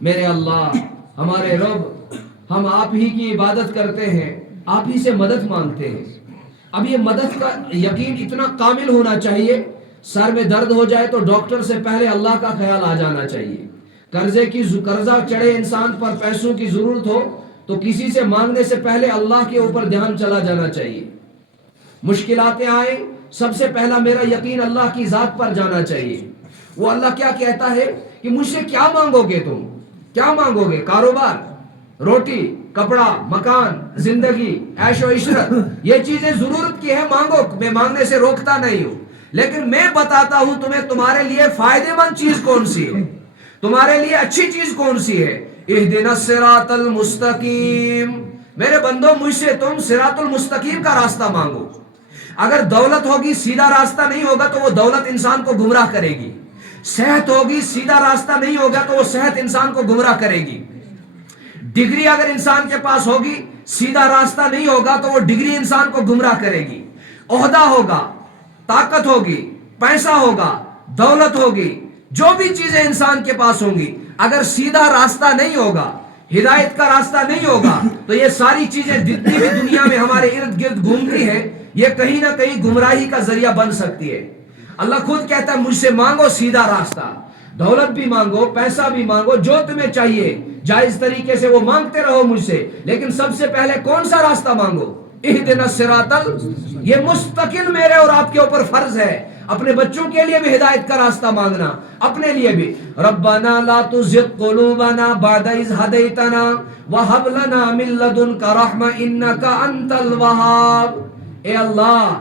میرے اللہ ہمارے رب، ہم آپ ہی کی عبادت کرتے ہیں، آپ ہی سے مدد مانگتے ہیں۔ اب یہ مدد کا یقین اتنا کامل ہونا چاہیے، سر میں درد ہو جائے تو ڈاکٹر سے پہلے اللہ کا خیال آ جانا چاہیے۔ قرضہ چڑھے انسان پر، پیسوں کی ضرورت ہو تو کسی سے مانگنے سے پہلے اللہ کے اوپر دھیان چلا جانا چاہیے۔ مشکلاتیں آئیں، سب سے پہلا میرا یقین اللہ کی ذات پر جانا چاہیے۔ وہ اللہ کیا کہتا ہے کہ مجھ سے کیا مانگو گے تم؟ کیا مانگو گے؟ کاروبار، روٹی، کپڑا، مکان، زندگی، عیش و عشرت، یہ چیزیں ضرورت کی ہے، مانگو، میں مانگنے سے روکتا نہیں ہوں، لیکن میں بتاتا ہوں تمہیں تمہارے لیے فائدہ مند چیز کون سی ہے، تمہارے لیے اچھی چیز کون سی ہے۔ اہدنا الصراط المستقیم، میرے بندو مجھ سے تم صراط المستقیم کا راستہ مانگو۔ اگر دولت ہوگی سیدھا راستہ نہیں ہوگا تو وہ دولت انسان کو گمراہ کرے گی، صحت ہوگی سیدھا راستہ نہیں ہوگا تو وہ صحت انسان کو گمراہ کرے گی، ڈگری اگر انسان کے پاس ہوگی سیدھا راستہ نہیں ہوگا تو وہ ڈگری انسان کو گمراہ کرے گی، عہدہ ہوگا، طاقت ہوگی، پیسہ ہوگا، دولت ہوگی، جو بھی چیزیں انسان کے پاس ہوں گی، اگر سیدھا راستہ نہیں ہوگا، ہدایت کا راستہ نہیں ہوگا تو یہ ساری چیزیں جتنی بھی دنیا میں ہمارے ارد گرد گھومتی ہیں یہ کہیں نہ کہیں گمراہی کا ذریعہ بن سکتی ہے۔ اللہ خود کہتا ہے مجھ سے مانگو سیدھا راستہ، دولت بھی مانگو، پیسہ بھی مانگو، جو تمہیں چاہیے جائز طریقے سے وہ مانگتے رہو مجھ سے، لیکن سب سے پہلے کون سا راستہ مانگو؟ اہدنا الصراط یہ مستقل میرے اور آپ کے اوپر فرض ہے، اپنے بچوں کے لیے بھی ہدایت کا راستہ مانگنا، اپنے لیے بھی۔ ربنا لا تزغ قلوبنا بعد اذ ہدیتنا وہب لنا من لدنک رحمۃ انک انت الوہاب، اے اللہ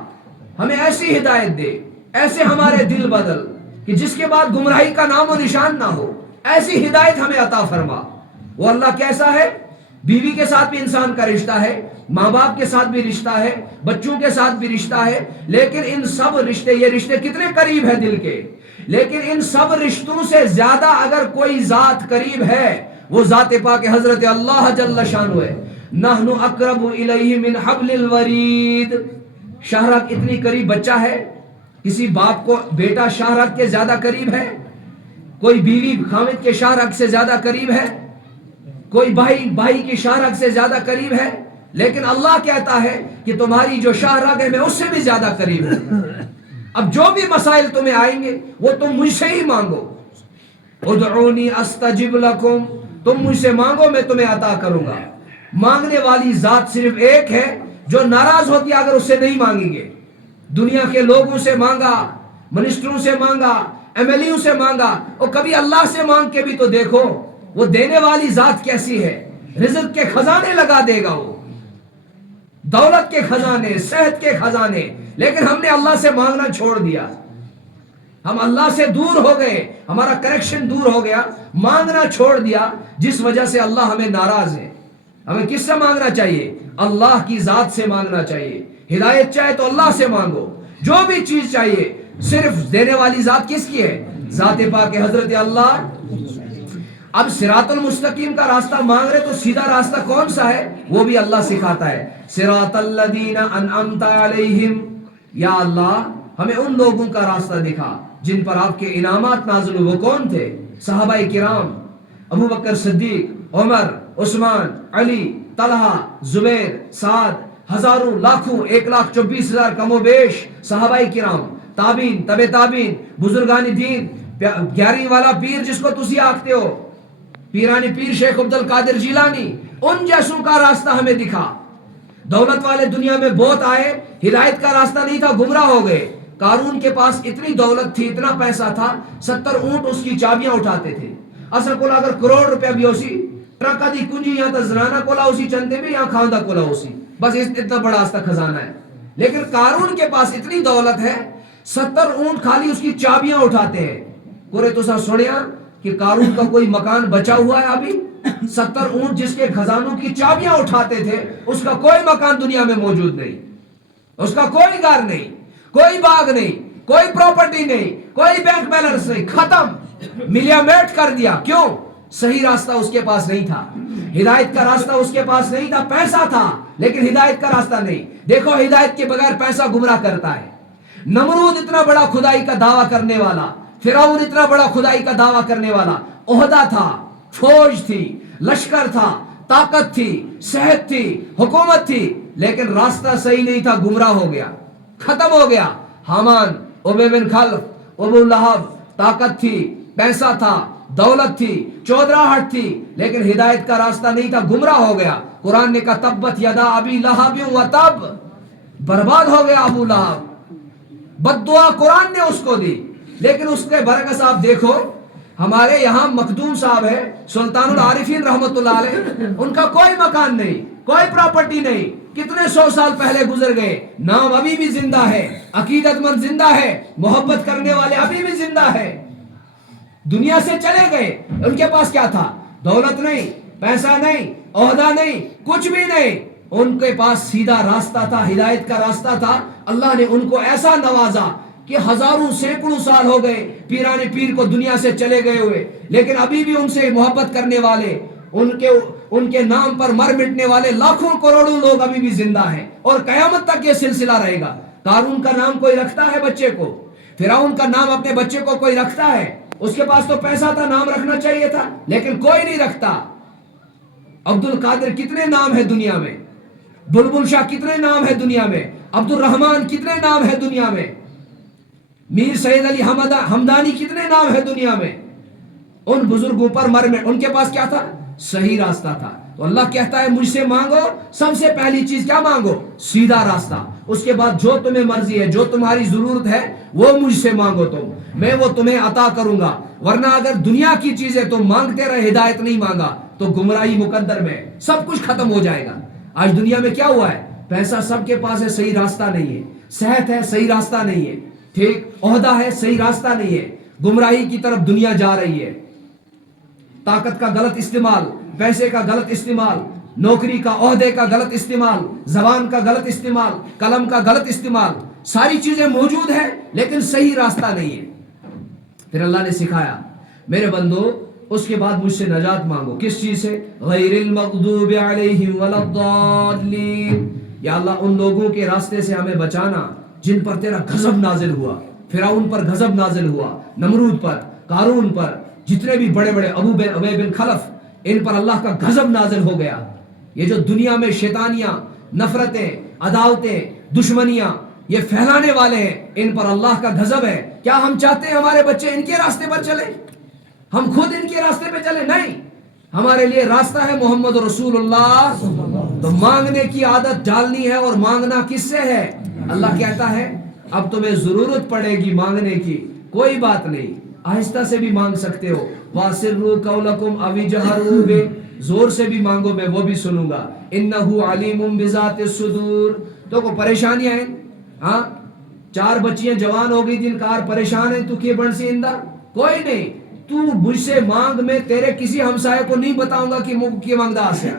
ہمیں ایسی ہدایت دے، ایسے ہمارے دل بدل کہ جس کے بعد گمراہی کا نام و نشان نہ ہو، ایسی ہدایت ہمیں عطا فرما۔ وہ اللہ کیسا ہے؟ بیوی کے ساتھ بھی انسان کا رشتہ ہے، ماں باپ کے ساتھ بھی رشتہ ہے، بچوں کے ساتھ بھی رشتہ ہے، لیکن ان سب رشتے، یہ رشتے کتنے قریب ہیں دل کے، لیکن ان سب رشتوں سے زیادہ اگر کوئی ذات قریب ہے وہ ذات پاک حضرت اللہ جل شانہ ہے۔ نحن اقرب الیہ من حبل الورید، شاہ رگ اتنی قریب بچہ ہے، کسی باپ کو بیٹا شاہ رگ کے زیادہ قریب ہے؟ کوئی بیوی خامد کے شاہ رگ سے زیادہ قریب ہے؟ کوئی بھائی کی شاہ رگ سے زیادہ قریب ہے؟ لیکن اللہ کہتا ہے کہ تمہاری جو شاہ رگ ہے میں اس سے بھی زیادہ قریب ہوں۔ اب جو بھی مسائل تمہیں آئیں گے وہ تم مجھ سے ہی مانگو، ادعونی استجب لکم، تم مجھ سے مانگو میں تمہیں عطا کروں گا۔ مانگنے والی ذات صرف ایک ہے جو ناراض ہوتی ہے اگر اس سے نہیں مانگیں گے۔ دنیا کے لوگوں سے مانگا، منسٹروں سے مانگا، ایم ایل اے سے مانگا، اور کبھی اللہ سے مانگ کے بھی تو دیکھو وہ دینے والی ذات کیسی ہے، رزق کے خزانے لگا دے گا، وہ دولت کے خزانے، صحت کے خزانے، لیکن ہم نے اللہ سے مانگنا چھوڑ دیا، ہم اللہ سے دور ہو گئے، ہمارا کنیکشن دور ہو گیا، مانگنا چھوڑ دیا، جس وجہ سے اللہ ہمیں ناراض ہے۔ ہمیں کس سے مانگنا چاہیے؟ اللہ کی ذات سے مانگنا چاہیے۔ ہدایت چاہے تو اللہ سے مانگو، جو بھی چیز چاہیے صرف دینے والی ذات کس کی ہے؟ ذات پاک حضرت اللہ۔ اب صراط المستقیم کا راستہ مانگ رہے تو سیدھا راستہ کون سا ہے وہ بھی اللہ سکھاتا ہے۔ صراط الذین انعمت علیہم، یا اللہ ہمیں ان لوگوں کا راستہ دکھا جن پر آپ کے انعامات نازل ہوئے۔ وہ کون تھے؟ صحابہ کرام، ابو بکر صدیق، عمر، عثمان، علی، طلحہ، زبیر، سعد، ہزاروں، لاکھوں، 1,24,000 کم و بیش صحابہ کرام، تابعین، تبع تابعین، بزرگان دین، 11 والا پیر جس کو تسی آکھتے ہو، پیرانی پیر شیخ عبد القادر جیلانی، ان جیسوں کا راستہ ہمیں دکھا۔ دولت والے دنیا میں بہت آئے، ہدایت کا راستہ نہیں تھا، گمراہ ہو گئے۔ قارون کے پاس اتنی دولت تھی، اتنا پیسہ تھا، 70 اونٹ اس کی چابیاں اٹھاتے تھے۔ اصل کولا اگر کروڑ روپیہ بھی ہوسی ٹرکا دی کنجی یہاں تا زنانہ کولا ہوسی، چندے بھی یہاں کھاندہ کولا ہوسی، بس اتنا بڑا آستہ خزانہ ہے۔ لیکن قارون کے پاس اتنی دولت ہے، 70 اونٹ خالی اس کی چابیاں اٹھاتے ہیں۔ پورے تو سا سنیا کہ قارون کا کوئی مکان بچا ہوا ہے ابھی؟ 70 اونٹ جس کے خزانوں کی چابیاں اٹھاتے تھے، اس کا کوئی مکان دنیا میں موجود نہیں، اس کا کوئی گھر نہیں، کوئی باغ نہیں، کوئی پراپرٹی نہیں، کوئی بینک بیلنس نہیں، ختم، ملیامیٹ کر دیا۔ کیوں؟ صحیح راستہ اس کے پاس نہیں تھا، ہدایت کا راستہ اس کے پاس نہیں تھا، پیسہ تھا لیکن ہدایت کا راستہ نہیں۔ دیکھو ہدایت کے بغیر پیسہ گمراہ کرتا ہے۔ نمرود اتنا بڑا خدائی کا دعویٰ کرنے والا، فرعون اتنا بڑا خدائی کا دعویٰ کرنے والا، عہدہ تھا، فوج تھی، لشکر تھا، طاقت تھی، صحت تھی، حکومت تھی، لیکن راستہ صحیح نہیں تھا، گمراہ ہو گیا، ختم ہو گیا۔ حامان، ابی بن خلف، ابو لہب، طاقت تھی، پیسہ تھا، دولت تھی، چودراہٹ تھی، لیکن ہدایت کا راستہ نہیں تھا، گمراہ ہو گیا۔ قرآن نے کہا تبت یدا ابی لہب وتب، برباد ہو گیا ابو لہب، بد دعا قرآن نے اس کو دی۔ لیکن اس کے برعکس آپ دیکھو، ہمارے یہاں مخدوم صاحب ہے سلطان العارفین رحمت اللہ علیہ، ان کا کوئی مکان نہیں، کوئی پراپرٹی نہیں، کتنے 100 سال پہلے گزر گئے، نام ابھی بھی زندہ ہے، عقیدت مند زندہ ہے، محبت کرنے والے ابھی بھی زندہ ہے، دنیا سے چلے گئے۔ ان کے پاس کیا تھا؟ دولت نہیں، پیسہ نہیں، عہدہ نہیں، کچھ بھی نہیں، ان کے پاس سیدھا راستہ تھا، ہدایت کا راستہ تھا۔ اللہ نے ان کو ایسا نوازا کہ ہزاروں سینکڑوں سال ہو گئے پیران پیر کو دنیا سے چلے گئے ہوئے، لیکن ابھی بھی ان سے محبت کرنے والے، ان کے نام پر مر مٹنے والے لاکھوں کروڑوں لوگ ابھی بھی زندہ ہیں، اور قیامت تک یہ سلسلہ رہے گا۔ قارون کا نام کوئی رکھتا ہے بچے کو؟ فرعون کا نام اپنے بچے کو کوئی رکھتا ہے؟ اس کے پاس تو پیسہ تھا، نام رکھنا چاہیے تھا، لیکن کوئی نہیں رکھتا۔ عبد القادر کتنے نام ہے دنیا میں، بلبل شاہ کتنے نام ہے دنیا میں، عبد الرحمن کتنے نام ہے دنیا میں، میر سید علی ہمدانی کتنے نام ہے دنیا میں۔ ان بزرگوں پر مر میں ان کے پاس کیا تھا؟ صحیح راستہ تھا۔ تو اللہ کہتا ہے مجھ سے مانگو، سب سے پہلی چیز کیا مانگو؟ سیدھا راستہ۔ اس کے بعد جو تمہیں مرضی ہے، جو تمہاری ضرورت ہے، وہ مجھ سے مانگو، میں وہ تمہیں عطا کروں گا۔ ورنہ اگر دنیا کی چیزیں تم مانگتے رہے، ہدایت نہیں مانگا، تو گمراہی مقدر میں سب کچھ ختم ہو جائے گا۔ آج دنیا میں کیا ہوا ہے؟ پیسہ سب کے پاس ہے، صحیح راستہ نہیں ہے، صحت ہے، صحیح راستہ نہیں ہے، ٹھیک، عہدہ ہے، صحیح راستہ نہیں ہے، گمراہی کی طرف دنیا جا رہی ہے۔ طاقت کا غلط استعمال، پیسے کا غلط استعمال، نوکری کا، عہدے کا غلط استعمال، زبان کا غلط استعمال، قلم کا غلط استعمال، ساری چیزیں موجود ہیں لیکن صحیح راستہ نہیں ہے۔ پھر اللہ نے سکھایا میرے بندو اس کے بعد مجھ سے نجات مانگو، کس چیز سے؟ غیر المغضوب علیہم ولا الضالین، یا اللہ ان لوگوں کے راستے سے ہمیں بچانا جن پر تیرا غضب نازل ہوا۔ فرعون پر غضب نازل ہوا، نمرود پر، قارون پر، جتنے بھی بڑے بڑے ابی بن خلف، ان پر اللہ کا غضب نازل ہو گیا۔ یہ جو دنیا میں شیطانیاں، نفرتیں، عداوتیں، دشمنیاں یہ پھیلانے والے ہیں، ان پر اللہ کا غضب ہے۔ کیا ہم چاہتے ہیں ہمارے بچے ان کے راستے پر چلیں؟ ہم خود ان کے راستے پہ چلیں؟ نہیں، ہمارے لیے راستہ ہے محمد رسول اللہ۔ تو مانگنے کی عادت ڈالنی ہے، اور مانگنا کس سے ہے؟ اللہ کہتا ہے اب تمہیں ضرورت پڑے گی مانگنے کی، کوئی بات نہیں، آہستہ سے بھی مانگ سکتے ہو۔ وَاسِرُّوا قَوْلَكُمْ أَوِ اجْهَرُوا بِهِ، زور سے بھی مانگو، میں وہ بھی سنوں گا۔ إِنَّهُ عَلِيمٌ بِذَاتِ الصُّدُورِ۔ تو کو پریشانیاں ہیں، ہاں 4 بچیاں جوان ہو گئی دن کار پریشان ہیں، تو کی بن سی اندہ کوئی نہیں، تو مجھ سے مانگ، میں تیرے کسی ہمسائے کو نہیں بتاؤں گا کہ مانگدا آسیا۔